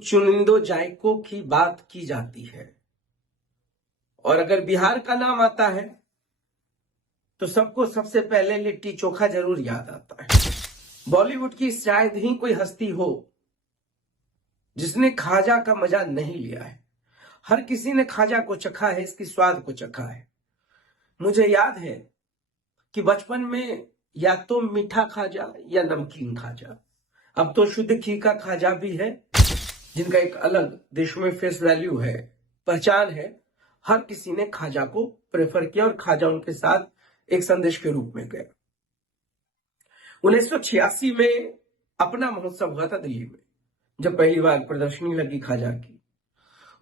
कुछ चुनिंदो जायकों की बात की जाती है और अगर बिहार का नाम आता है तो सबको सबसे पहले लिट्टी चोखा जरूर याद आता है। बॉलीवुड की शायद ही कोई हस्ती हो जिसने खाजा का मजा नहीं लिया है। हर किसी ने खाजा को चखा है, इसकी स्वाद को चखा है। मुझे याद है कि बचपन में या तो मीठा खाजा या नमकीन खाजा, अब तो शुद्ध घी का खाजा भी है जिनका एक अलग देश में फेस वैल्यू है, पहचान है। हर किसी ने खाजा को प्रेफर किया और खाजा उनके साथ एक संदेश के रूप में गया। 1986 में अपना महोत्सव हुआ था दिल्ली में, जब पहली बार प्रदर्शनी लगी खाजा की।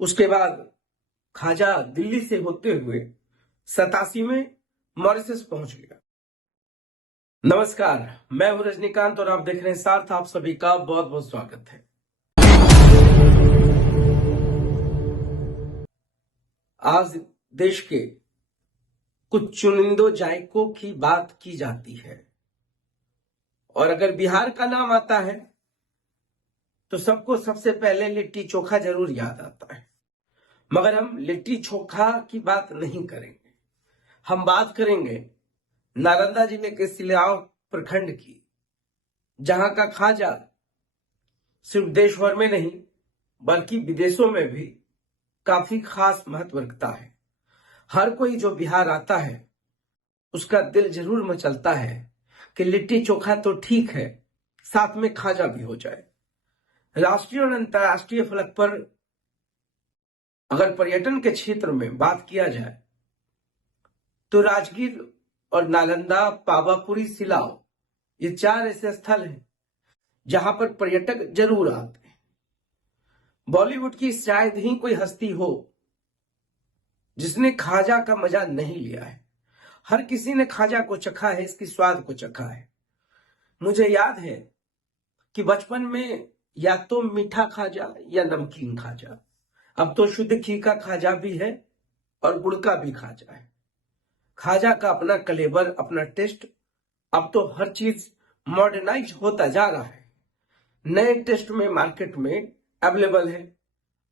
उसके बाद खाजा दिल्ली से होते हुए 87 में मॉरिशस पहुंच गया। नमस्कार, मैं हूं रजनीकांत और आप देख रहे हैं सार्थ। आप सभी का बहुत बहुत स्वागत है। आज देश के कुछ चुनिंदो जायकों की बात की जाती है और अगर बिहार का नाम आता है तो सबको सबसे पहले लिट्टी चोखा जरूर याद आता है। मगर हम लिट्टी चोखा की बात नहीं करेंगे, हम बात करेंगे नालंदा जिले के सिलाव प्रखंड की, जहां का खाजा सिर्फ देश भर में नहीं बल्कि विदेशों में भी काफी खास महत्व रखता है। हर कोई जो बिहार आता है उसका दिल जरूर मचलता है कि लिट्टी चोखा तो ठीक है, साथ में खाजा भी हो जाए। राष्ट्रीय और अंतर्राष्ट्रीय फलक पर अगर पर्यटन के क्षेत्र में बात किया जाए तो राजगीर और नालंदा, पावापुरी, सिलाव, ये 4 ऐसे स्थल हैं जहां पर पर्यटक जरूर आते हैं। बॉलीवुड की शायद ही कोई हस्ती हो जिसने खाजा का मजा नहीं लिया है। हर किसी ने खाजा को चखा है, इसकी स्वाद को चखा है। मुझे याद है कि बचपन में या तो मीठा खाजा या नमकीन खाजा, अब तो शुद्ध घी का खाजा भी है और गुड़ का भी खाजा है। खाजा का अपना कलेवर, अपना टेस्ट। अब तो हर चीज मॉडर्नाइज होता जा रहा है, नए टेस्ट में मार्केट में अवेलेबल है।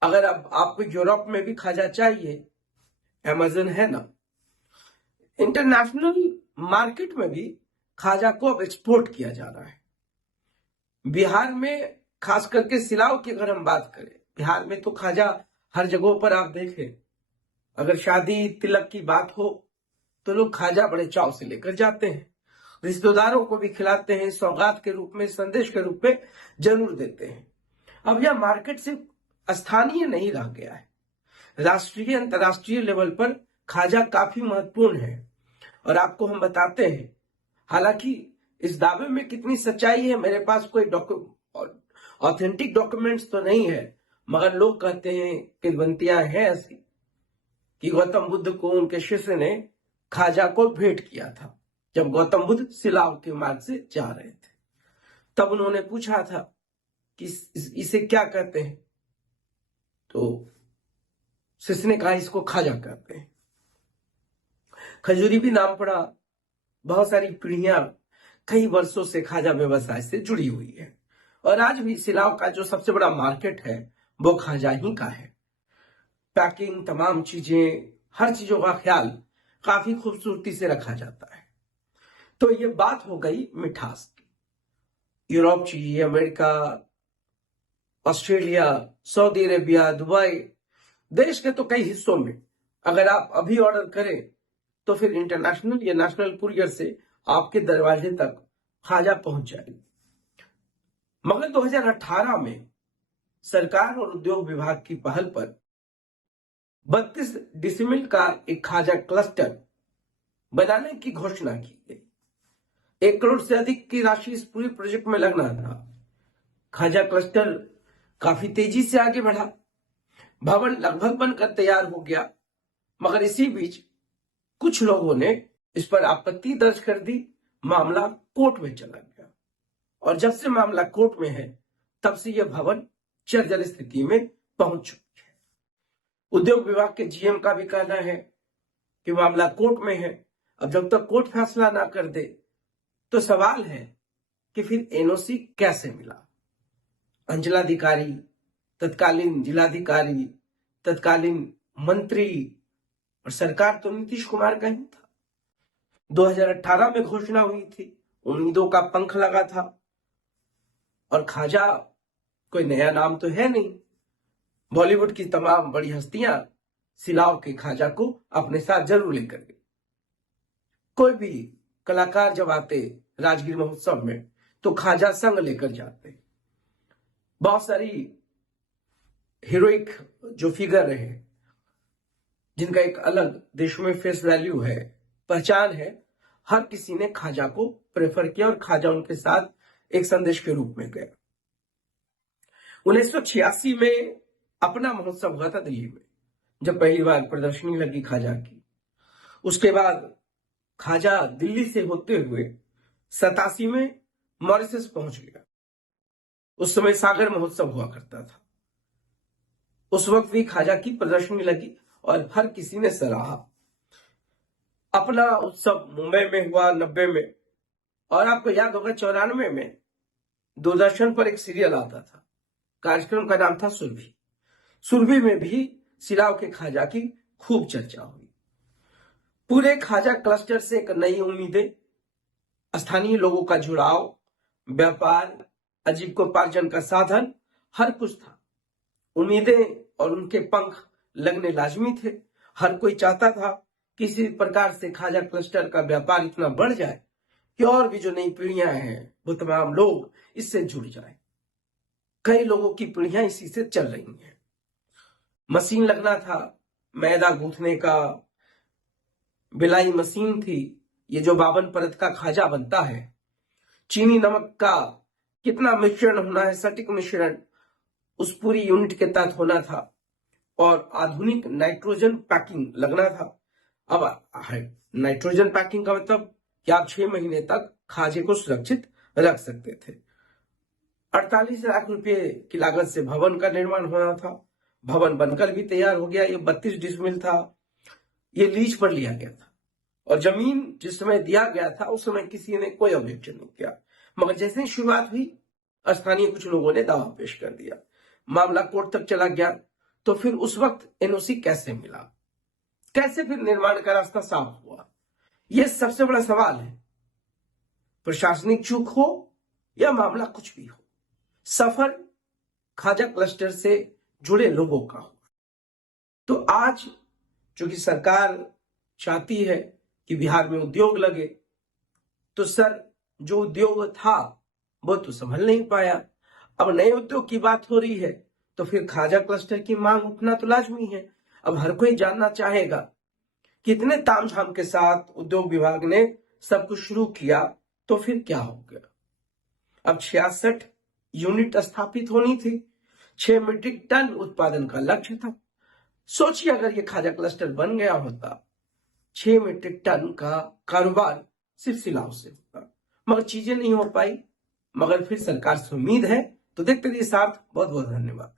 अगर अब आपको यूरोप में भी खाजा चाहिए, अमेज़न है ना। इंटरनेशनल मार्केट में भी खाजा को अब एक्सपोर्ट किया जा रहा है। बिहार में खास करके सिलाव की अगर हम बात करें, बिहार में तो खाजा हर जगहों पर आप देखें, अगर शादी तिलक की बात हो तो लोग खाजा बड़े चाव से लेकर जाते हैं, रिश्तेदारों को भी खिलाते हैं, सौगात के रूप में, संदेश के रूप में जरूर देते हैं। अब यह मार्केट सिर्फ स्थानीय नहीं रह गया है, राष्ट्रीय अंतर्राष्ट्रीय लेवल पर खाजा काफी महत्वपूर्ण है। और आपको हम बताते हैं, हालांकि इस दावे में कितनी सच्चाई है, मेरे पास कोई ऑथेंटिक डॉक्यूमेंट्स तो नहीं है, मगर लोग कहते हैं, किंवदंतियां हैं ऐसी कि गौतम बुद्ध को उनके शिष्य ने खाजा को भेंट किया था। जब गौतम बुद्ध सिलाव के मार्ग से जा रहे थे तब उन्होंने पूछा था कि इसे क्या कहते हैं, तो शिष्य ने कहा इसको खाजा कहते हैं। खजूरी भी नाम पड़ा। बहुत सारी पीढ़ियां कई वर्षों से खाजा व्यवसाय से जुड़ी हुई है और आज भी सिलाव का जो सबसे बड़ा मार्केट है वो खाजा ही का है। पैकिंग, तमाम चीजें, हर चीजों का ख्याल काफी खूबसूरती से रखा जाता है। तो ये बात हो गई मिठास की। यूरोप चाहिए, America, Australia, Saudi Arabia, Dubai, देश के तो कई हिस्सों में अगर आप अभी ऑर्डर करें तो फिर इंटरनेशनल या नेशनल कुरियर से आपके दरवाजे तक खाजा पहुंच जाएगी। मगर 2018 में सरकार और उद्योग विभाग की पहल पर 32 डिसिमिल का एक खाजा क्लस्टर बनाने की घोषणा की गई। 1 करोड़ से अधिक की राशि इस पूरे प्रोजेक्ट में लगना था। खाजा क्लस्टर काफी तेजी से आगे बढ़ा, भवन लगभग बनकर तैयार हो गया, मगर इसी बीच कुछ लोगों ने इस पर आपत्ति दर्ज कर दी। मामला कोर्ट में चला गया और जब से मामला कोर्ट में है तब से यह भवन जर्जर स्थिति में पहुंच चुकी है। उद्योग विभाग के जीएम का भी कहना है कि मामला कोर्ट में है, अब जब तक कोर्ट फैसला ना कर दे तो सवाल है कि फिर एनओसी कैसे मिला। अंचलाधिकारी, तत्कालीन जिलाधिकारी, तत्कालीन मंत्री और सरकार तो नीतीश कुमार का ही था। 2018 में घोषणा हुई थी, उम्मीदों का पंख लगा था। और खाजा कोई नया नाम तो है नहीं। बॉलीवुड की तमाम बड़ी हस्तियां सिलाव के खाजा को अपने साथ जरूर लेकर गई। कोई भी कलाकार जब आते राजगीर महोत्सव में तो खाजा संग लेकर जाते। बहुत सारी हीरोइक जो फिगर रहे, जिनका एक अलग देश में फेस वैल्यू है, पहचान है, हर किसी ने खाजा को प्रेफर किया और खाजा उनके साथ एक संदेश के रूप में गया। 1986 में अपना महोत्सव हुआ था दिल्ली में, जब पहली बार प्रदर्शनी लगी खाजा की। उसके बाद खाजा दिल्ली से होते हुए 87 में मॉरिशस पहुंच गया। उस समय सागर महोत्सव हुआ करता था। उस वक्त भी खाजा की प्रदर्शनी लगी और हर किसी ने सराहा। अपना उत्सव मुंबई में हुआ 90 में, और आपको याद होगा 94 में दूरदर्शन पर एक सीरियल आता था, कार्यक्रम का नाम था सुरभि। सुरभि में भी सिलाव के खाजा की खूब चर्चा हुई। पूरे खाजा क्लस्टर से एक नई उम्मीदें, स्थानीय लोगों का जुड़ाव, व्यापार, आजीविकोपार्जन का साधन, हर कुछ था। उम्मीदें और उनके पंख लगने लाजमी थे। हर कोई चाहता था किसी प्रकार से खाजा क्लस्टर का व्यापार इतना बढ़ जाए कि और भी जो नई पीढ़ियां हैं वो तमाम लोग इससे जुड़ जाए। कई लोगों की पीढ़ियां इसी से चल रही हैं। मशीन लगना था, मैदा गूंथने का, बिलाई मशीन थी। ये जो 52 परत का खाजा बनता है, चीनी नमक का कितना मिश्रण होना है, सटीक मिश्रण उस पूरी यूनिट के तहत होना था। और आधुनिक नाइट्रोजन पैकिंग लगना था। अब नाइट्रोजन पैकिंग का मतलब कि आप 6 महीने तक खाजे को सुरक्षित रख सकते थे। 48 लाख रुपए की लागत से भवन का निर्माण होना था। भवन बनकर भी तैयार हो गया। ये 32 डिसमिल था। ये लीज पर लिया गया था और जमीन जिस समय दिया गया था उस समय किसी ने कोई ऑब्जेक्शन नहीं किया। मगर जैसे ही शुरुआत हुई, स्थानीय कुछ लोगों ने दावा पेश कर दिया, मामला कोर्ट तक चला गया। तो फिर उस वक्त एनओसी कैसे मिला, कैसे फिर निर्माण का रास्ता साफ हुआ, यह सबसे बड़ा सवाल है। प्रशासनिक चूक हो या मामला कुछ भी हो, सफर खाजा क्लस्टर से जुड़े लोगों का हो। तो आज चूंकि सरकार चाहती है कि बिहार में उद्योग लगे, तो सर जो उद्योग था वो तो संभल नहीं पाया। अब नए उद्योग की बात हो रही है तो फिर खाजा क्लस्टर की मांग उठना तो लाजमी है। अब हर कोई जानना चाहेगा कि इतने तामझाम के साथ उद्योग विभाग ने सब कुछ शुरू किया तो फिर क्या हो गया। अब 66 यूनिट स्थापित होनी थी, 6 मीट्रिक टन उत्पादन का लक्ष्य था। सोचिए अगर ये खाजा क्लस्टर बन गया होता, 6 मीट्रिक टन का कारोबार सिर्फ सिलाव से होता। मगर चीजें नहीं हो पाई। मगर फिर सरकार से उम्मीद है, तो देखते रहिए साथ। बहुत बहुत धन्यवाद।